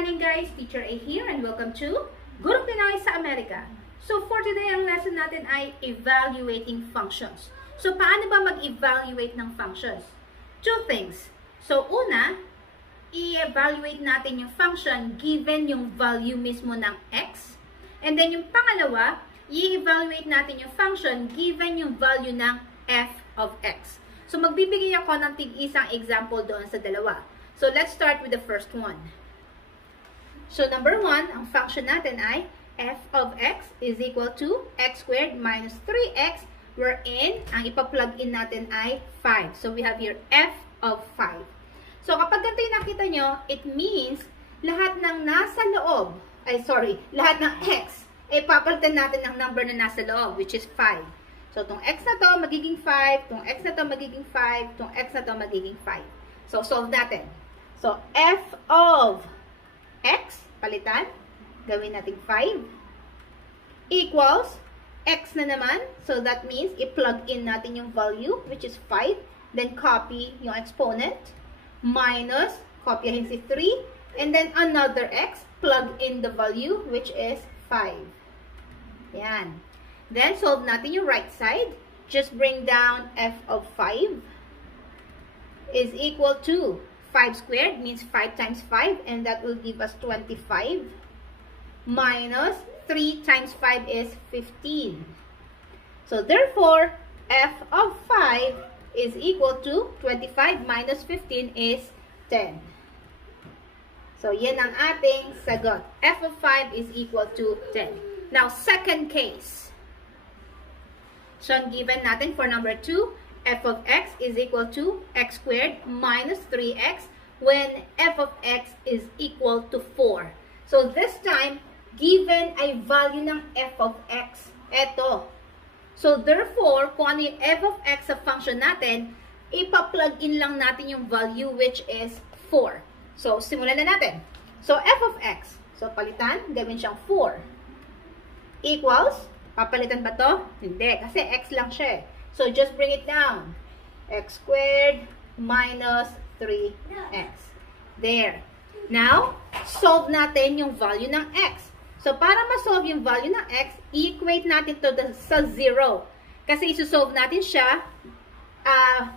morning guys, Teacher A here and welcome to Gurong Pinoy sa Amerika. So for today, ang lesson natin ay evaluating functions. So paano ba mag-evaluate ng functions? Two things. So una, i-evaluate natin yung function given yung value mismo ng x. And then yung pangalawa, i-evaluate natin yung function given yung value ng f of x. So magbibigay ako ng tig-isang example doon sa dalawa. So let's start with the first one. So, number 1, ang function natin ay f of x is equal to x squared minus 3x, wherein ang ipa-plug in natin ay 5. So, we have here f of 5. So, kapag ganito yung nakita nyo, it means lahat ng nasa loob, lahat ng x, ay papalitan natin ng number na nasa loob, which is 5. So, itong x na to magiging 5, itong x na to magiging 5, itong x na to magiging 5. So, solve natin. So, f of x, palitan, gawin natin 5, equals x na naman. So, that means, i-plug in natin yung value, which is 5. Then, copy yung exponent. Minus, copyahin si 3. And then, another x, plug in the value, which is 5. Yan. Then, solve natin yung right side. Just bring down f of 5 is equal to 5 squared means 5 times 5, and that will give us 25. Minus 3 times 5 is 15. So, therefore, f of 5 is equal to 25 minus 15 is 10. So, yan ang ating sagot. F of 5 is equal to 10. Now, second case. So, ang given natin for number 2, f of x is equal to x squared minus 3x when f of x is equal to 4. So, this time, given ay value ng f of x, eto. So, therefore, kung ano yung f of x sa function natin, ipa-plug in lang natin yung value which is 4. So, simulan na natin. So, f of x. So, palitan, gawin siyang 4. Equals, papalitan ba to? Hindi, kasi x lang siya. So, just bring it down. X squared minus 3x. There. Now, solve natin yung value ng x. So, para ma-solve yung value ng x, i-equate natin to sa 0. Kasi isosolve natin siya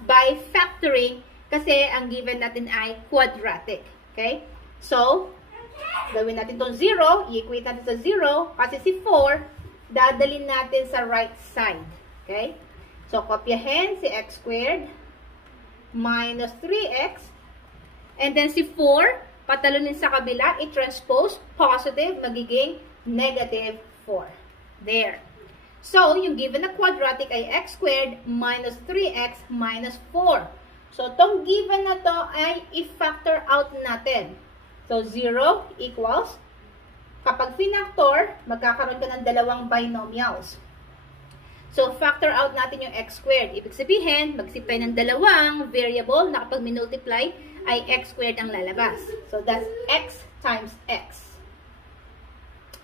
by factoring kasi ang given natin ay quadratic. Okay? So, gawin natin itong 0. I-equate natin sa 0 kasi si 4, dadalhin natin sa right side. Okay? So, kopyahin si x squared minus 3x. And then si 4, patalunin sa kabila, i-transpose, positive, magiging negative 4. There. So, yung given na quadratic ay x squared minus 3x minus 4. So, itong given na to ay i-factor out natin. So, 0 equals, kapag finactor, magkakaroon ka ng dalawang binomials. So, factor out natin yung x squared. Ibig sabihin, mag-isip tayo ng dalawang variable na kapag minultiply, ay x squared ang lalabas. So, that's x times x.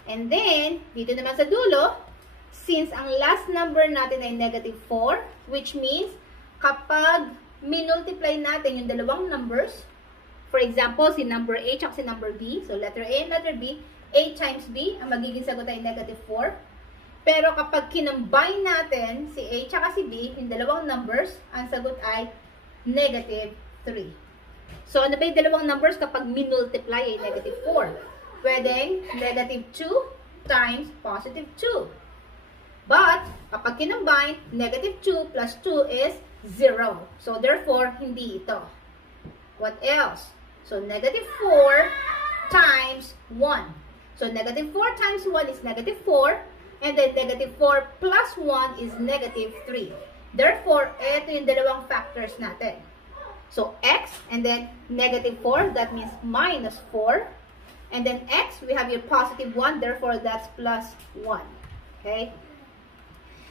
And then, dito naman sa dulo, since ang last number natin ay negative 4, which means, kapag minultiply natin yung dalawang numbers, for example, si number A at si number B, so letter A and letter B, A times B, ang magiging sagot ay negative 4. Pero kapag kinombine natin si A at si B, yung dalawang numbers, ang sagot ay negative 3. So, ano ba yung dalawang numbers kapag minultiply ay negative 4? Pwedeng negative 2 times positive 2. But, kapag kinombine, negative 2 plus 2 is 0. So, therefore, hindi ito. What else? So, negative 4 times 1. So, negative 4 times 1 is negative 4. And then, negative 4 plus 1 is negative 3. Therefore, ito yung dalawang factors natin. So, x, and then negative 4, that means minus 4. And then x, we have your positive 1, therefore, that's plus 1. Okay?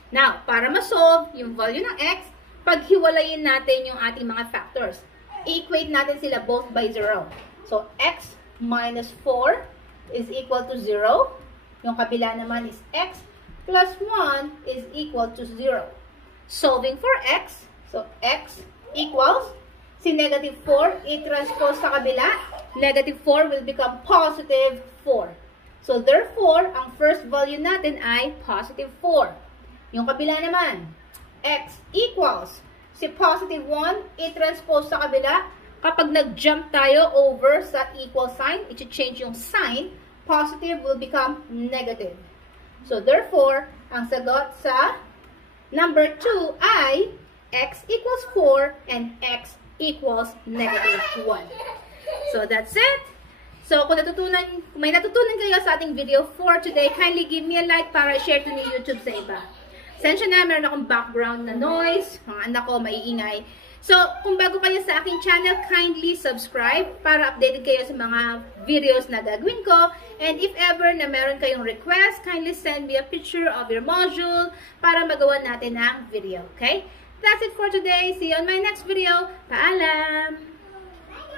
Now, para ma-solve yung value ng x, paghiwalayin natin yung ating mga factors. I-equate natin sila both by 0. So, x minus 4 is equal to 0. Yung kabila naman is x plus 1 is equal to 0. Solving for x, so x equals, Si negative 4, i-transpose sa kabila. Negative 4 will become positive 4. So, therefore, ang first value natin ay positive 4. Yung kabila naman, x equals, si positive 1, i-transpose sa kabila. Kapag nag-jump tayo over sa equal sign, i-change yung sign, positive will become negative. So, therefore, ang sagot sa number 2 ay x equals 4 and x equals negative 1. So, that's it. So, kung may natutunan kayo sa ating video for today, kindly give me a like para share to ni YouTube sa iba. Sensya na, meron akong background na noise. Mga anak ko, maiingay. So, kung bago kayo sa aking channel, kindly subscribe para updated kayo sa mga videos na gagawin ko. And if ever na meron kayong request, kindly send me a picture of your module para magawa natin ang video. Okay? That's it for today. See you on my next video. Paalam!